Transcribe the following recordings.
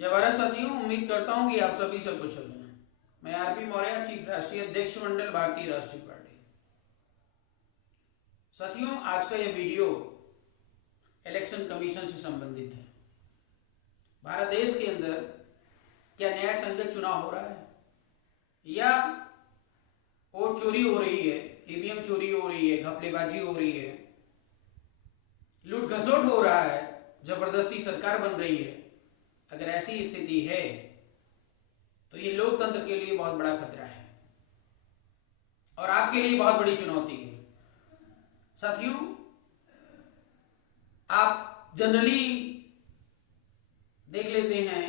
जय भारत साथियों, उम्मीद करता हूं कि आप सभी सब कुशल हैं। मैं आरपी मौर्य, चीफ राष्ट्रीय अध्यक्ष मंडल भारतीय राष्ट्रीय पार्टी। साथियों, आज का यह वीडियो इलेक्शन कमीशन से संबंधित है। भारत देश के अंदर क्या न्याय संगत चुनाव हो रहा है या वोट चोरी हो रही है, ईवीएम चोरी हो रही है, घपलेबाजी हो रही है, लूट घसोट हो रहा है, जबरदस्ती सरकार बन रही है। अगर ऐसी स्थिति है तो ये लोकतंत्र के लिए बहुत बड़ा खतरा है और आपके लिए बहुत बड़ी चुनौती है। साथियों, आप जनरली देख लेते हैं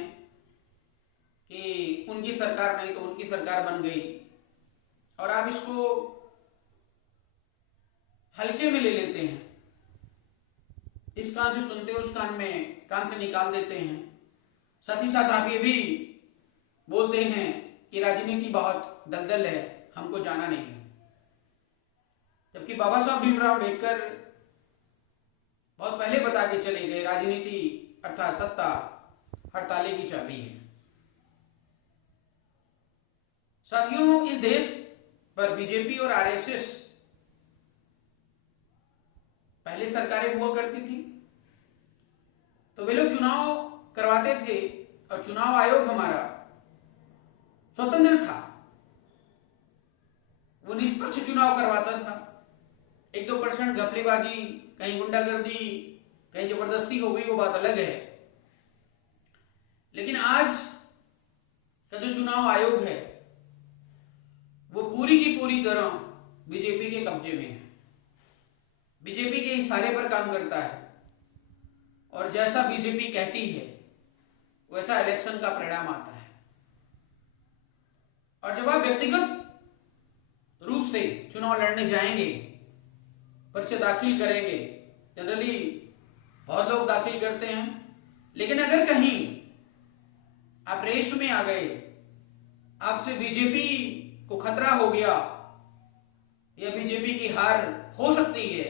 कि उनकी सरकार नहीं तो उनकी सरकार बन गई और आप इसको हल्के में ले लेते हैं। इस कान से सुनते उस कान से निकाल देते हैं। साथ ही साथ आप ये भी बोलते हैं कि राजनीति बहुत दलदल है, हमको जाना नहीं है। जबकि बाबा साहब भीमराव अम्बेडकर बहुत पहले बता के चले गए, राजनीति अर्थात सत्ता हर ताले की चाबी है। साथियों, इस देश पर बीजेपी और आरएसएस पहले सरकारें हुआ करती थी तो वे लोग चुनाव करवाते थे और चुनाव आयोग हमारा स्वतंत्र था, वो निष्पक्ष चुनाव करवाता था। 1-2% घपलेबाजी, कहीं गुंडागर्दी, कहीं जबरदस्ती हो गई, वो बात अलग है। लेकिन आज का जो चुनाव आयोग है वो पूरी की पूरी तरह बीजेपी के कब्जे में है, बीजेपी के इशारे पर काम करता है और जैसा बीजेपी कहती है वैसा इलेक्शन का परिणाम आता है। और जब आप व्यक्तिगत रूप से चुनाव लड़ने जाएंगे, पर्चे दाखिल करेंगे, जनरली बहुत लोग दाखिल करते हैं, लेकिन अगर कहीं आप रेस में आ गए, आपसे बीजेपी को खतरा हो गया या बीजेपी की हार हो सकती है,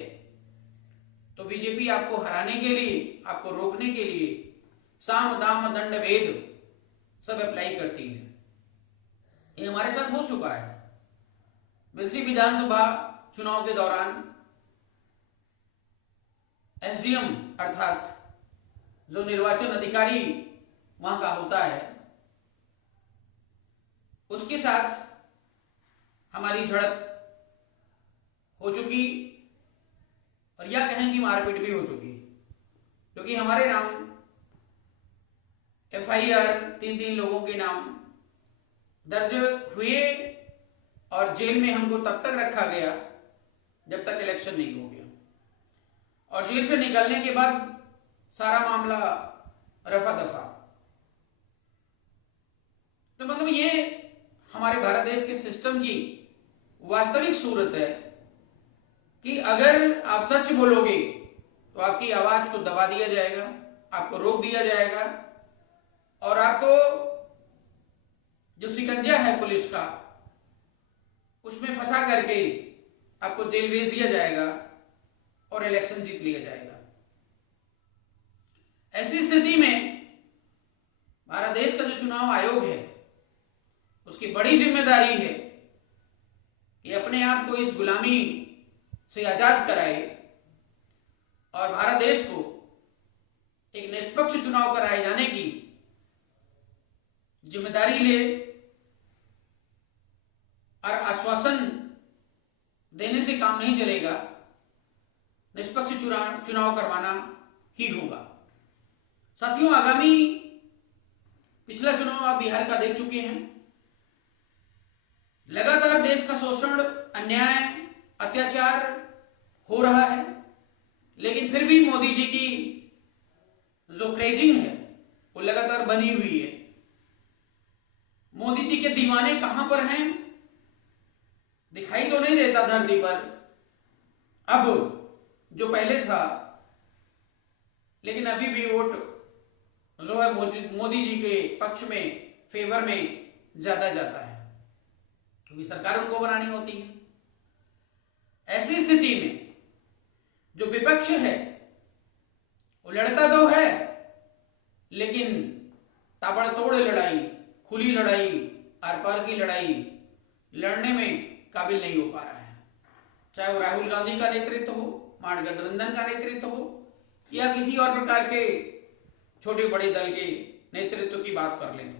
तो बीजेपी आपको हराने के लिए, आपको रोकने के लिए साम दाम दंड भेद सब अप्लाई करती है। ये हमारे साथ हो चुका है। बिलसी विधानसभा चुनाव के दौरान एसडीएम अर्थात जो निर्वाचन अधिकारी वहां का होता है, उसके साथ हमारी झड़प हो चुकी और या कहें कि मारपीट भी हो चुकी, क्योंकि हमारे नाम एफआईआर 3 लोगों के नाम दर्ज हुए और जेल में हमको तब तक रखा गया जब तक इलेक्शन नहीं हो गया, और जेल से निकलने के बाद सारा मामला रफा दफा। तो मतलब ये हमारे भारत देश के सिस्टम की वास्तविक सूरत है कि अगर आप सच बोलोगे तो आपकी आवाज को दबा दिया जाएगा, आपको रोक दिया जाएगा और आपको जो शिकंजा है पुलिस का उसमें फंसा करके आपको जेल भेज दिया जाएगा और इलेक्शन जीत लिया जाएगा। ऐसी स्थिति में भारत देश का जो चुनाव आयोग है उसकी बड़ी जिम्मेदारी है कि अपने आप को इस गुलामी से आजाद कराए और भारत देश को एक निष्पक्ष चुनाव कराए जाने की जिम्मेदारी ले और आश्वासन देने से काम नहीं चलेगा, निष्पक्ष चुनाव करवाना ही होगा। साथियों, आगामी पिछला चुनाव आप बिहार का देख चुके हैं। लगातार देश का शोषण, अन्याय, अत्याचार हो रहा है, लेकिन फिर भी मोदी जी की जो क्रेजिंग है वो लगातार बनी हुई है। मोदी जी के दीवाने कहां पर हैं दिखाई तो नहीं देता धरती पर अब जो पहले था, लेकिन अभी भी वोट जो है मोदी जी के पक्ष में, फेवर में ज्यादा जाता है, क्योंकि सरकार उनको बनानी होती है। ऐसी स्थिति में जो विपक्ष है वो लड़ता तो है, लेकिन ताबड़तोड़ लड़ाई, खुली लड़ाई, आर पार की लड़ाई लड़ने में काबिल नहीं हो पा रहा है। चाहे वो राहुल गांधी का नेतृत्व हो, महागठबंधन का नेतृत्व हो, या किसी और प्रकार के छोटे बड़े दल के नेतृत्व की बात कर लें तो।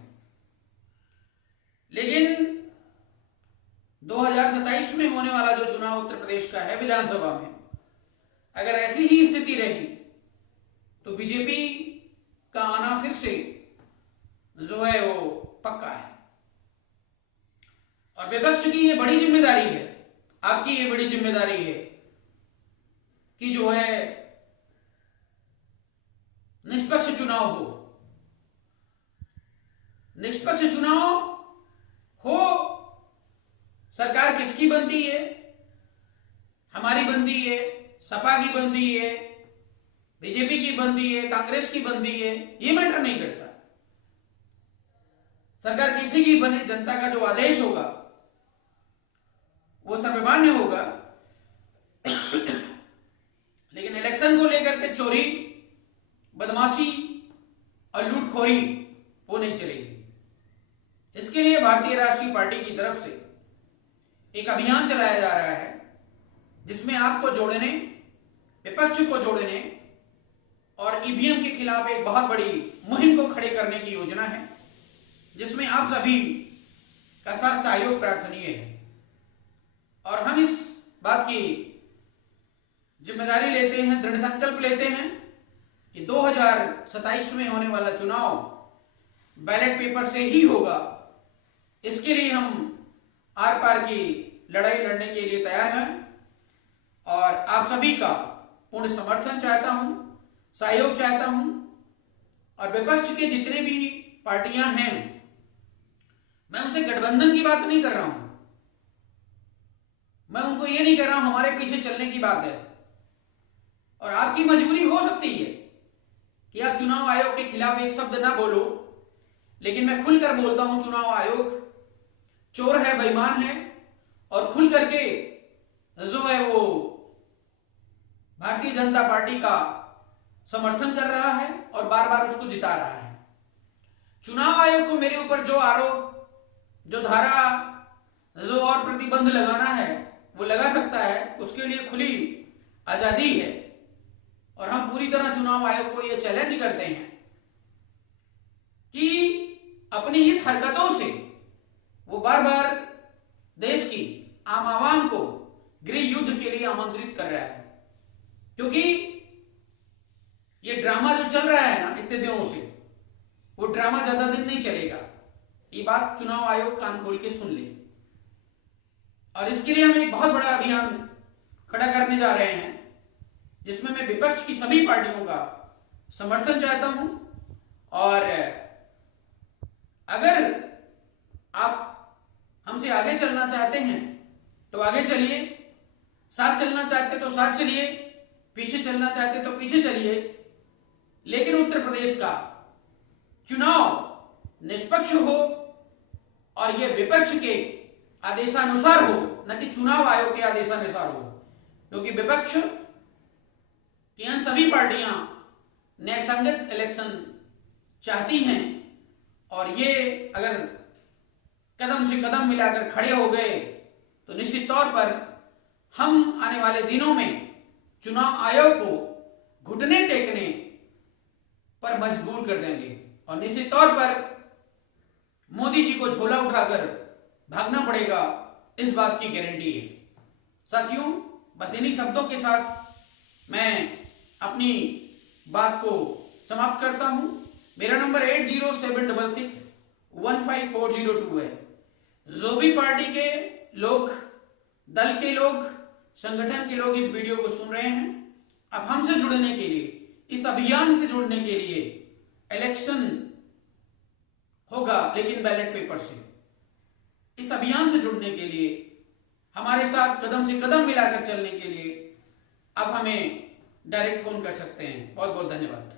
लेकिन 2027 में होने वाला जो चुनाव उत्तर प्रदेश का है विधानसभा में, अगर ऐसी ही स्थिति रही तो बीजेपी का आना फिर से जो है वो पक्का है। और विपक्ष की ये बड़ी जिम्मेदारी है, आपकी ये बड़ी जिम्मेदारी है कि जो है निष्पक्ष चुनाव हो। निष्पक्ष चुनाव हो, सरकार किसकी बनती है, हमारी बनती है, सपा की बनती है, बीजेपी की बनती है, कांग्रेस की बनती है, ये मैटर नहीं करता। सरकार किसी की बने, जनता का जो आदेश होगा वो सर्वमान्य होगा। लेकिन इलेक्शन को लेकर के चोरी, बदमाशी और लूटखोरी वो नहीं चलेगी। इसके लिए भारतीय राष्ट्रीय पार्टी की तरफ से एक अभियान चलाया जा रहा है, जिसमें आपको जोड़ने, विपक्ष को जोड़ने और ईवीएम के खिलाफ एक बहुत बड़ी मुहिम को खड़े करने की योजना है, जिसमें आप सभी का साथ सहयोग प्रार्थनीय है। और हम इस बात की जिम्मेदारी लेते हैं, दृढ़ संकल्प लेते हैं कि 2027 में होने वाला चुनाव बैलेट पेपर से ही होगा। इसके लिए हम आर पार की लड़ाई लड़ने के लिए तैयार हैं और आप सभी का पूर्ण समर्थन चाहता हूं, सहयोग चाहता हूं। और विपक्ष के जितने भी पार्टियां हैं, मैं उनसे गठबंधन की बात नहीं कर रहा हूं, मैं उनको ये नहीं कर रहा हूं हमारे पीछे चलने की बात है। और आपकी मजबूरी हो सकती है कि आप चुनाव आयोग के खिलाफ एक शब्द ना बोलो, लेकिन मैं खुलकर बोलता हूं, चुनाव आयोग चोर है, बेईमान है और खुल करके जो है वो भारतीय जनता पार्टी का समर्थन कर रहा है और बार बार उसको जिता रहा है। चुनाव आयोग को मेरे ऊपर जो आरोप, जो धारा, जो और प्रतिबंध लगाना है वो लगा सकता है, उसके लिए खुली आजादी है। और हम पूरी तरह चुनाव आयोग को यह चैलेंज करते हैं कि अपनी इस हरकतों से वो बार बार देश की आम आवाम को गृह युद्ध के लिए आमंत्रित कर रहा है। क्योंकि ये ड्रामा जो चल रहा है ना इतने दिनों से, वो ड्रामा ज्यादा दिन नहीं चलेगा। ये बात चुनाव आयोग कान खोल के सुन ले। और इसके लिए हम एक बहुत बड़ा अभियान खड़ा करने जा रहे हैं, जिसमें मैं विपक्ष की सभी पार्टियों का समर्थन चाहता हूं। और अगर आप हमसे आगे चलना चाहते हैं तो आगे चलिए, साथ चलना चाहते तो साथ चलिए, पीछे चलना चाहते तो पीछे चलिए। लेकिन उत्तर प्रदेश का चुनाव निष्पक्ष हो और यह विपक्ष के आदेशानुसार हो, न कि चुनाव आयोग के आदेशानुसार हो। क्योंकि विपक्ष की अन्य सभी पार्टियां न्यायसंगत इलेक्शन चाहती हैं और ये अगर कदम से कदम मिलाकर खड़े हो गए तो निश्चित तौर पर हम आने वाले दिनों में चुनाव आयोग को घुटने टेकने पर मजबूर कर देंगे और निश्चित तौर पर मोदी जी को झोला उठाकर भागना पड़ेगा, इस बात की गारंटी है। साथियों, बस इन्हीं शब्दों के साथ मैं अपनी बात को समाप्त करता हूं। मेरा नंबर 8076615402 है। जो भी पार्टी के लोग, दल के लोग, संगठन के लोग इस वीडियो को सुन रहे हैं, अब हमसे जुड़ने के लिए, इस अभियान से जुड़ने के लिए, इलेक्शन होगा लेकिन बैलेट पेपर से, इस अभियान से जुड़ने के लिए, हमारे साथ कदम से कदम मिलाकर चलने के लिए अब हमें डायरेक्ट फोन कर सकते हैं। बहुत बहुत धन्यवाद।